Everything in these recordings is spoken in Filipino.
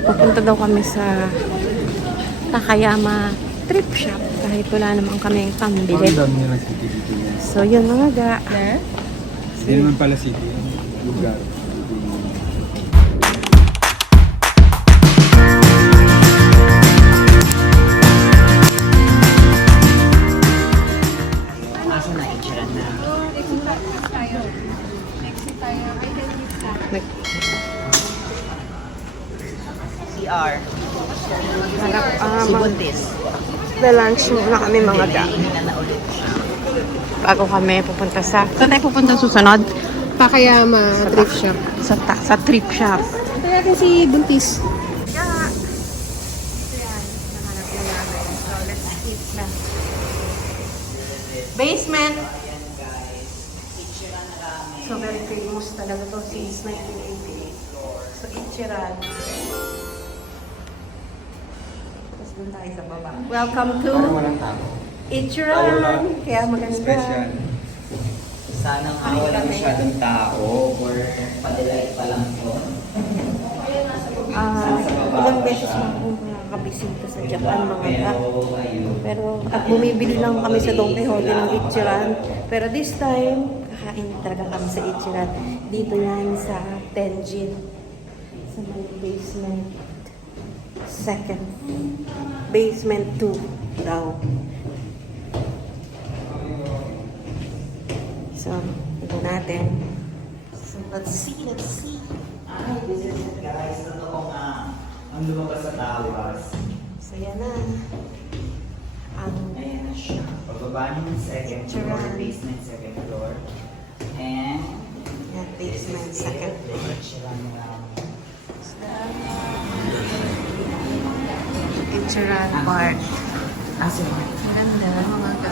Pupunta daw kami sa Takayama Trip Shop kahit wala naman kami pambili. Ang dami nila city dito niya. So, yun mga ga. Hindi naman pala city. Lugar. Asa na itsura na? CR. Si Buntis. Lunch muna kami mga ga. Hihinga na ulit siya. Bago kami pupunta sa... Saan tayo pupunta susunod? Takayama thrift shop. Sa trip shop. Ito natin si Buntis. Basement. So, very famous talaga to since 1988. So, Ichiran. Tapos dun tayo sa baba. Welcome to Parang walang tao. Ichiran. Kaya maganda. Special. Sana nga wala masyadong tao or padelight pa lang to. Ilang beses mo akong nakakabisita sa Japan mga ka. Pero ayun. Pero, at bumibili lang kami sa Don Quixote ng Ichiran. Pero this time, kakain talaga kami sa Ichiran. Dito yan sa Tenjin. Sa may basement. Second. Basement 2 daw. So, ito natin. So, let's see. Ay, guys, totoo nga. Ang lumabas sa tawas. So, yan na. Ang Ayan na siya. Pagbaba niyo ng second floor, basement second floor. And yan, basement second. siya lang Ichiran Park. Asa mo? Maganda, mga ka.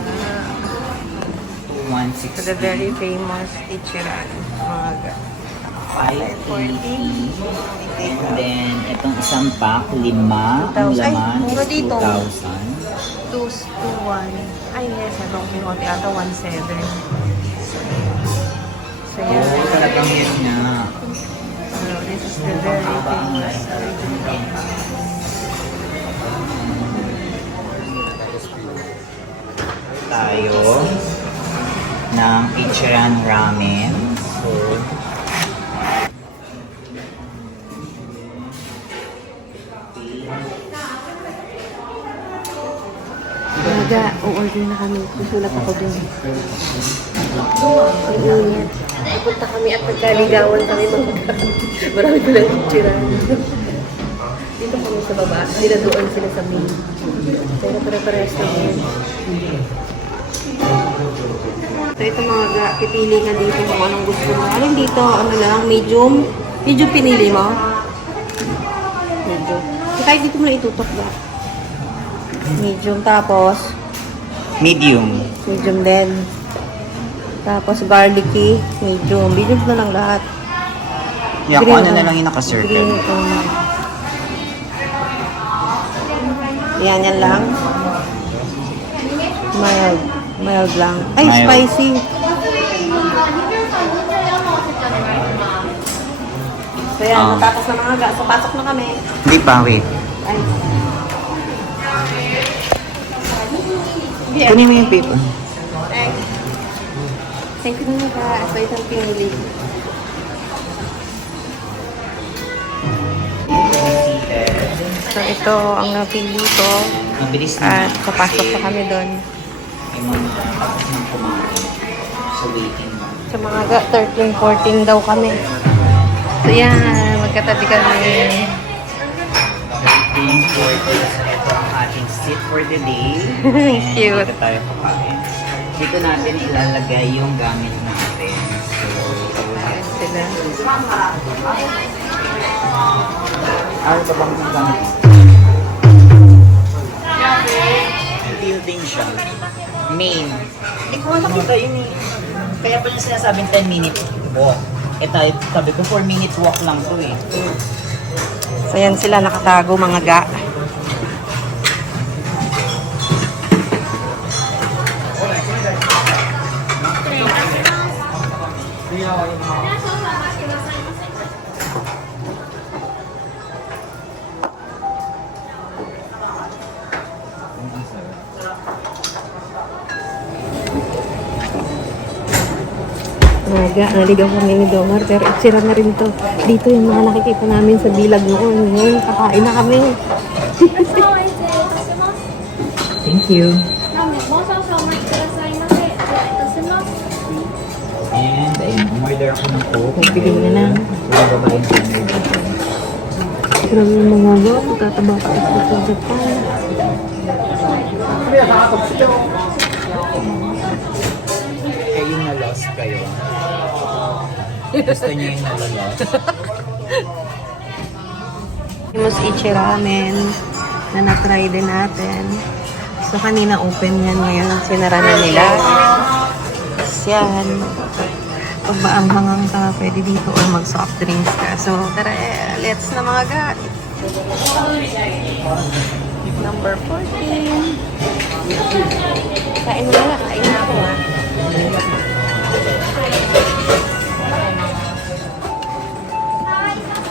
160. So, the very famous Ichiran. Mga ka. 580. And then, itong isang pack, 5. Ang 2,000. Ay, laman mura is dito. 2,000. 2 1. Ay, yes, sa Don Quixote ata 1,700. So, yan. Oo, talagang yun nga. So, this is the very famous original. Tayo ng Ichiran Ramen. So, Naga, o-order na kami. Susulat ako dun. Ang init. Pupunta kami at nagkaligawan kami mga marami ko lang Ichiran. Dito kami sa baba. Sila doon sila sa main. Pero pare-parehas na yun. So ito mga ga, pipili ka dito kung anong gusto mo. Alin dito, ano lang, medium. Medium pinili mo? Medium. So, kahit dito mo na itutok ba? Medium, tapos medium. medium din. Tapos garlicky, medium. Medium na lang lahat. Yeah, Green, kung ano na ah. lang yung naka-circle. Green, yan lang. Mild. Mild lang. Ay, Mild. spicy. So yan, matapos na mga ga. So pasok na kami. Hindi pa, wait. Ay. Kunin mo yung paper. Thank you na ka. So itong pinili. So ito ang napili ko. Mabilis At na. papasok pa kami doon. Yung mga tapos ng kumain. So, waiting na. Sa mga 13, 14 daw kami. So yan, magkatabi kami. 13, 14. So, ito ang ating seat for the day. Cute. Dito tayo kakain. Dito natin ilalagay yung gamit natin. So, Ayan sila. ano ba bang gamit? Building siya. Main. Hindi ko nakita yun eh. Kaya pa yung sinasabing 10 minutes walk. Eh tayo, sabi ko 4 minutes walk lang to eh. So yan sila nakatago mga ga. naligaw kami ni Domar, pero itsura na rin to. Dito yung mga nakikita namin sa bilag noon. Ngayon, kakain na kami. Thank you. ラーメンもう少々お待ちくださいませ。お願いいたします。 And, ayun, umorder ako ng Coke. Bigay na lang. Yung babaeng dinner dito. Grabe yung mga gawa, magtataba pa ito sa Japan. Kaya yung na-lost kayo. Gusto niyo yung na-lost? Famous Ichi Ramen na na-try din natin. So, kanina open yan, ngayon sinara na nila. Tapos yan. Pag maanghangang ka, pwede dito or mag-soft drinks ka. So, tara, let's na mga ga. Number 14. Kain mo na, kain na ako ah.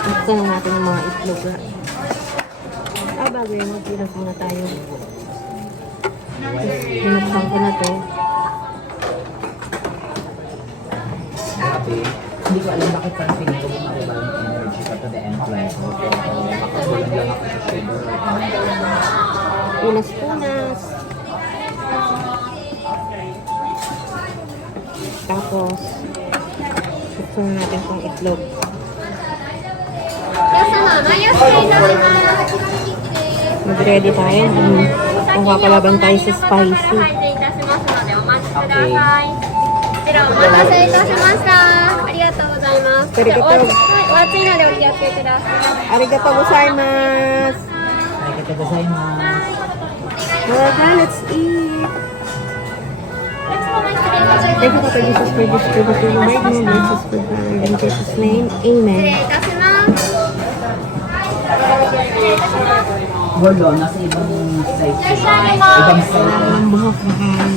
Ito na natin yung mga itlog ah. Bago yan, mag-ilas muna tayo. Binuksan ko na to. Grabe. Hindi ko alam bakit parang feeling ko bumaba yung energy ko to the end like makakulang lang ako sa sugar. Punas-punas. Tapos, buksan na natin itong itlog. 皆様、前足でいたします。 Mag-ready tayo. Kung papalaban tayo sa spicy. 入っていたしますのでお待ちください。こちらお待たせいたしました。ありがとうございます。ありがとうお熱いのでお気をつけください。 Arigatou gozaimasu! Arigatou gozaimasu. Okay, let's eat! Thank you, Papa Jesus, for this food that you remind me of Jesus for God. In Jesus' name, 失礼 Amen. いたします。 Wala, nasa ibang site. いらっしゃいま Ibang せ。 site. Ang buhok mahal.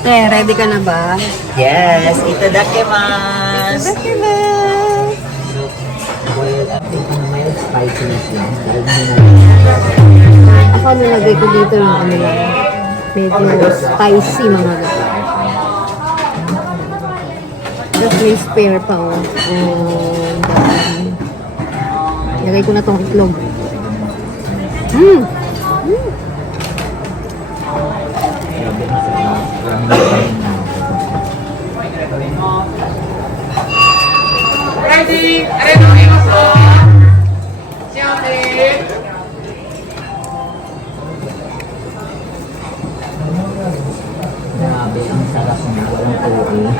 Te, ready ka na ba? Yes, itadakimasu. Itadakimasu! Well, I think mild spiciness lang. Dahil Ako nilagay ko dito yung ano lang. Medyo spicy mga gata. Tapos may spare pa oh. Lagay ko na tong itlog. Mmm! grabe na sa ramen na. Grabe, ang sarap niya. Walang tuwi.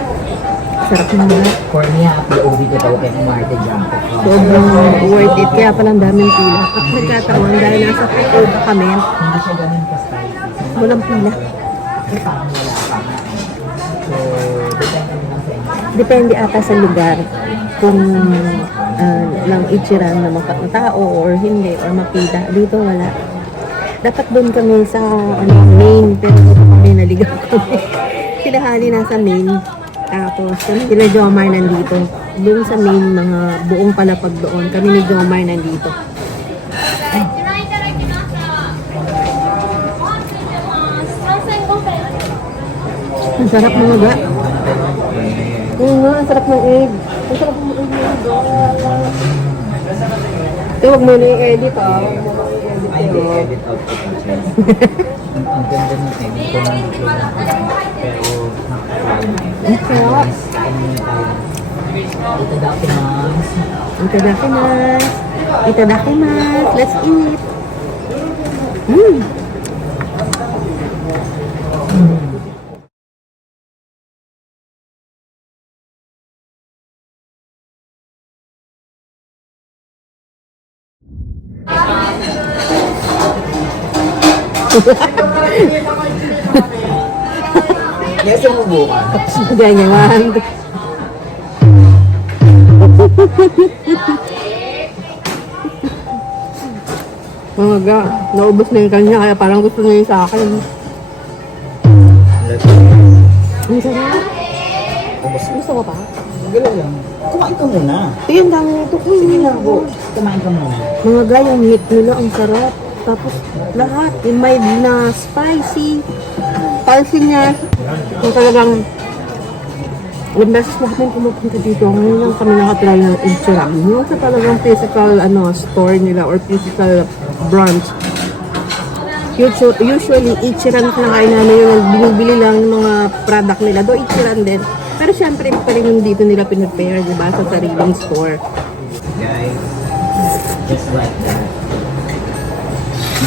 Sarap naman. For me, happy OB ko daw kay Marte Jumpo. Sobrang worth it. Kaya palang daming pila. At nagkataon dahil nasa food kami, Hindi siya ganun ka-spicy. walang pila. Kasi parang wala pa nga. So, depende naman sa inyo. Depende ata sa lugar kung lang ichiran na tao or hindi or mapila. Dito wala. Dapat doon kami sa main pero dito kami naligaw kami. Sila Hani nasa main. Tapos kami nila Jomar nandito. Doon sa main mga buong palapag doon. Kami ni Jomar nandito. ご覧いただきました。ご飯ついてます。3500円。 Ang sarap mga ga. Ang sarap ng egg. Ang sarap ng egg. Huwag mo na i-edit ah. Ay, hindi, edit out ko pa siya. Ang ganda ng edit ko ng pero Ang sarap. kain muna tayo. Itadakimasu. Itadakimasu. Itadakimasu. Let's eat. Mmm. Yes, sumubukan. Ganyan. Mga ga, naubos na yung kanya kaya parang gusto na yun sa akin. Ang sarap. Gusto ko pa? Gano'n lang. Kumain ka muna. Tingnan dami nito. Sige lang po. Kumain ka muna. Mga ga, yung meat nila ang sarap. Tapos lahat, yung mild na spicy. Spicy niya. Yung talagang Ilang beses na kami pumupunta dito. Ngayon lang kami nakatry ng Ichiran. Yung sa talagang physical store nila or physical branch. Usually, Ichiran na kain namin yung binibili lang yung mga product nila. Do Ichiran din. Pero syempre, pa rin yung dito nila pinipare, di ba? Sa sariling store. Guys, just like that.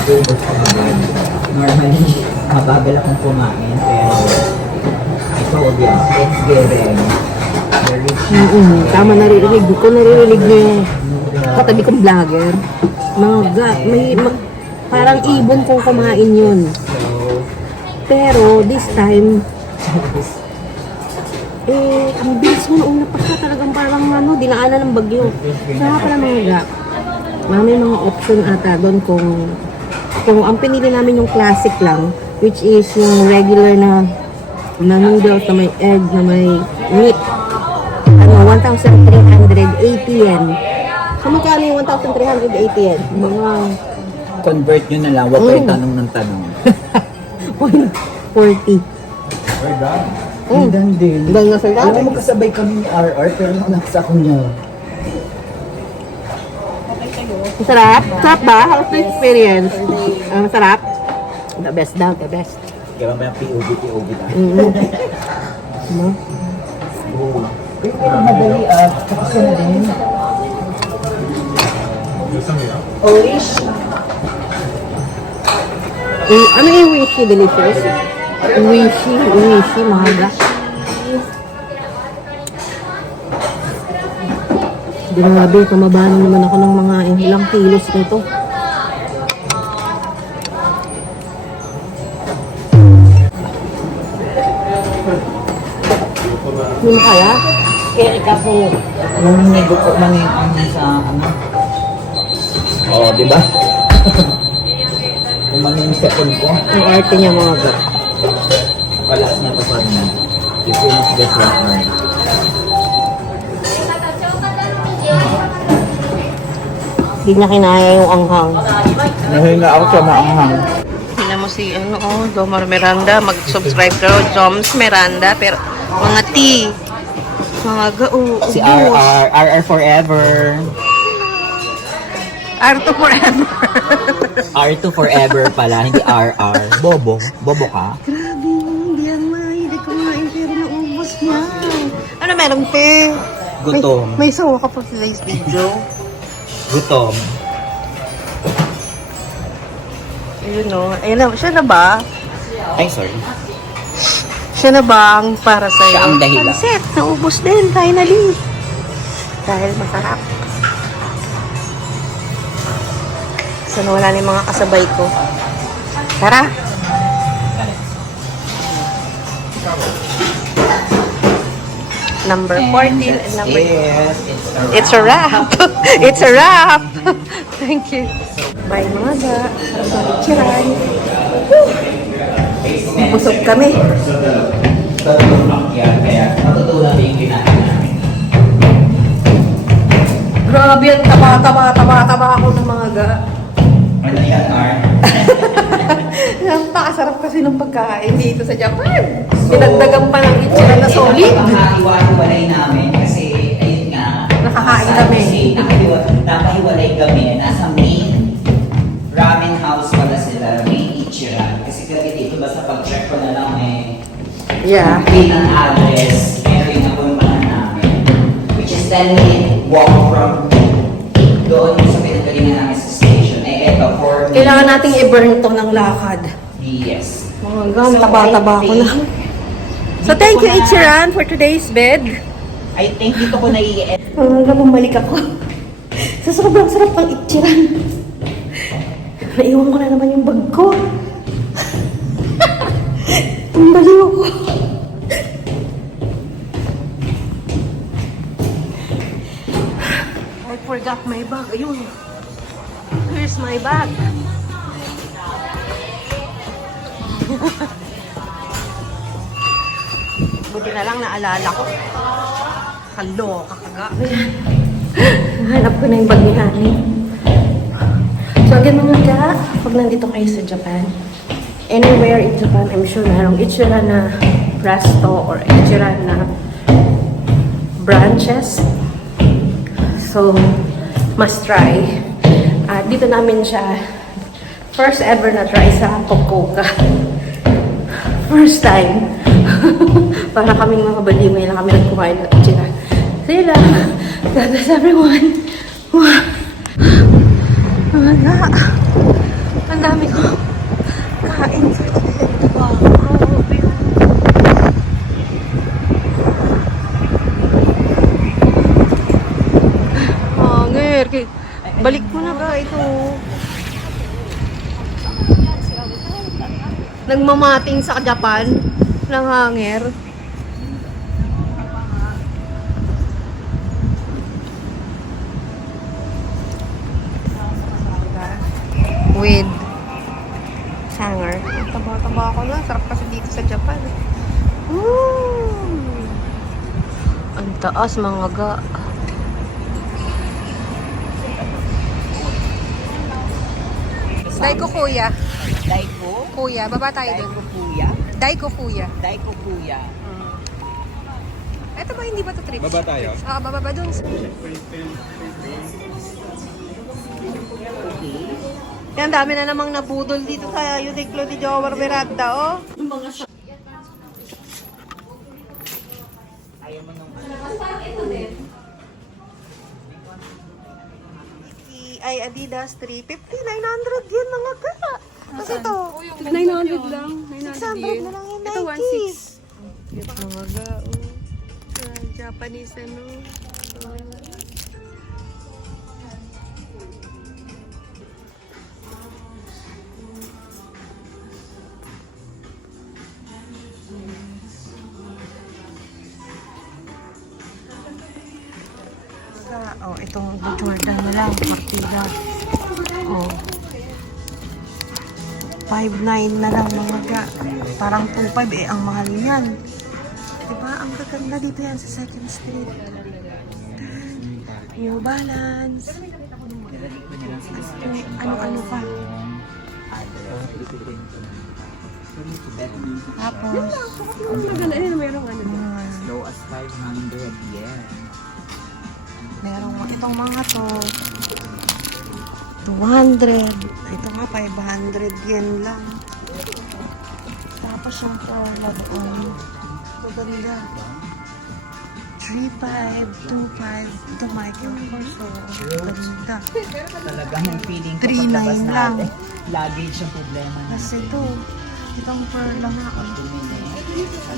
Naubos ko agad. Normally, mabagal akong kumain, pero ito, let's get ready. Tama, naririnig ko. Naririnig niyo yung katabi kong vlogger. Parang ibon kong kumain yun. Pero, this time, ang bilis mo noong napas na talagang parang dinaanan ng bagyo. Saka pala mga may mga option ata doon kung ang pinili namin yung classic lang, which is yung regular na noodles na may egg, na may meat. 1,380 yen. So, magkano yung 1,380 yen? Mga Convert nyo na lang, huwag kayo tanong ng tanong. 40. Ang din. Dahil nga sa Alam mo, magkasabay kami ni RR, pero nasa ako niya. Masarap? Sarap ba? How's the experience? Masarap? The best daw, the best. Kaya ba yung POV na? Oh. Pero madali tapos ka na din. Orish. Ano yung wishy delicious? Wishy, mahaga. Grabe, kumabano naman ako ng mga ilang kilos nito. Hindi kaya? Kaya ikaw po, naninigo ko sa Oo, di ba? Kumano yung second ko. Ang arte niya mga ga. Palas niya pa pa niya. You finish the second. Hindi niya kinaya yung anghang. Nahinga ako sa maanghang. Tingnan mo si Domar Miranda. Mag-subscribe ka rin. Joms Miranda. Pero mga mga Si RR forever. R2 forever. R2 forever pala, hindi RR. Bobo ka? Grabe, hindi yan hindi ko kumain pero naubos na. Ano meron, te? Gutom. May sawa ka pa sa today's video. Gutom. Ayun o. Ayun na, siya na ba? Ay, sorry. Siya na ba ang para sa'yo? Siya ang dahilan. Pansit, naubos din, finally. Dahil masarap. Sana wala na yung mga kasabay ko. Tara! Number 14 and number... Yes, It's a wrap! It's a wrap! Thank you. Bye mga ga. Sarap na chicharan. Busog kami. Kaya matutunan yung ginagawa namin. Grabe yan. Taba ako ng mga ga. Ano yan, R? Napakasarap kasi ng pagkain dito sa Japan. Pinagdagan pa ng ichiran na solid. Napakahiwalay namin kasi, ayun nga. Nakakain kami. Napahiwalay kami. Nasa main ramen house pala sila. Main ichiran. Kasi kami dito, basta pag-check ko na lang Yeah. pin ang address. Pero yung napuntahan namin. Which is 10-minute walk from doon sa pinagalingan namin sa station. Eto, 4 minutes. Kailangan nating i-burn to ng lakad. Yes. Mga gam, taba ko na. So thank you Ichiran for today's bed. I think dito ko nai-edit. Mga gam, bumalik ako. Sa sobrang sarap ng Ichiran. Naiwan ko na naman yung bag ko. Tumbaliw ako. I forgot my bag. Ayun. Here's my bag. Buti na lang naalala ko. Kaloka kaga. Hanap ko na yung bag ni Hani. So again mga ka, pag nandito kayo sa Japan, anywhere in Japan, I'm sure merong Ichiran na resto or Ichiran na branches. So, must try. At dito namin siya first ever na try sa Fukuoka. First time. Para kaming mga baliw ngayon lang kami nagkumain ng ichira. So yun lang. God bless everyone. Wala. Ang dami ko kain sa ito. Wow. Hanger. Balik mo na ba ito? Nagmamating sa Japan ng hanger. With hanger. Taba-taba ako na. Sarap kasi dito sa Japan. Ang taas mga ga. Daiko kuya. Daiko? Kuya, baba tayo Daiko doon. kuya? Daiko kuya. Daiko kuya. Ito ba hindi ba ito trips? Baba tayo? Bababa doon. Yan, dami na namang nabudol dito sa Uniqlo ni Jowar Beranda, oh. Ay, Adidas 350, 900 yun mga kaya. Kasi ito, 900 lang. 600 na lang yung Ito Nike. 1.6. Ito mga gao. Japanese ano. Oh, itong Jordan na lang, partida. Oh. 5.9 na lang mga ga. Parang 2.5 eh, ang mahal niyan. Diba? Ang gaganda dito yan sa 2nd Street. New Balance. Ano-ano pa. Tapos, Maganda. Ayun, mayroong ano. Low as 500 yen. merong itong mga to. 200. Ito nga, 500 yen lang. Tapos yung Prada doon. Ito ganda. 3.5, 2.5. Ito Michael Kors. Ganda. Talagang ang feeling ko 3.9 paglabas lang. natin, luggage ang problema na. Kasi ito, itong pearl lang nga. Ang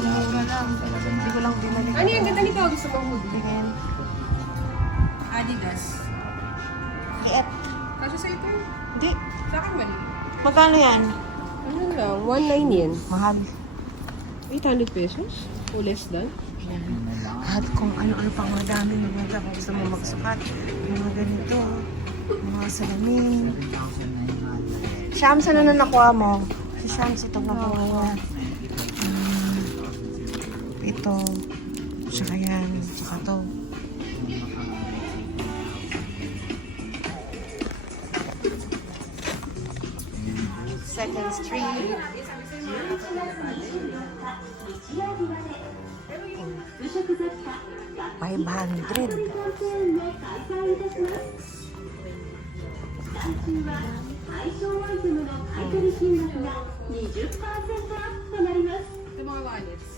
mura lang. Hindi ko lang binalik. Ano yung ganda nito? Gusto mong hoodie? Tingin. Adidas. Liit. Kasi sa ito. Hindi. Sa akin mali. Magkano yan? Ano lang? 1.9 yen. Mahal. 800 pesos? O less than? At kung ano-ano pang mga dami mga gusto mo magsukat. Mga ganito. Mga salamin. Shams, ano na nakuha mo? Si Shams, itong nakuha niya. Ito. Tsaka yan. Tsaka to. Second Street. 500. Ito mga wallets.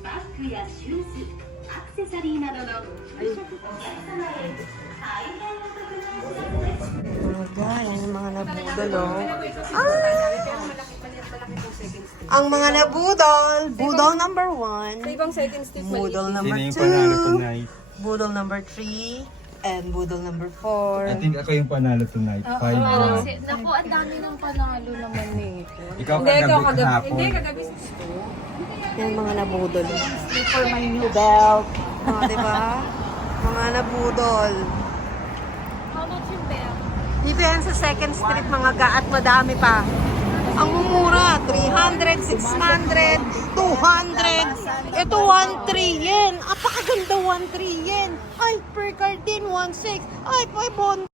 バッグやシューズ、アクセサリーなどの服飾お客様へ大変お得なお品です。Mga yan, yung mga nabudol, oh. Ang mga nabudol. Budol number 1. Sa ibang second step mali. Budol Sino number yung panalo 2. tonight? Budol number 3. And budol number I 4. think ako yung panalo tonight. 5 Naku, ang dami ng panalo naman nito. Ikaw Hindi, ikaw kagabi kagabi. kahapon. Hindi, kagabi. Yan mga nabudol. For my new belt. Oh, diba? Mga nabudol. How much yung bell? Dito yan sa second street, mga gaat, madami pa. Ang mumura, 300, 600, 200. Ito, 1.3 yen. Apakaganda, 1.3 yen. Ay, per card din, 1.6. Ay, 500.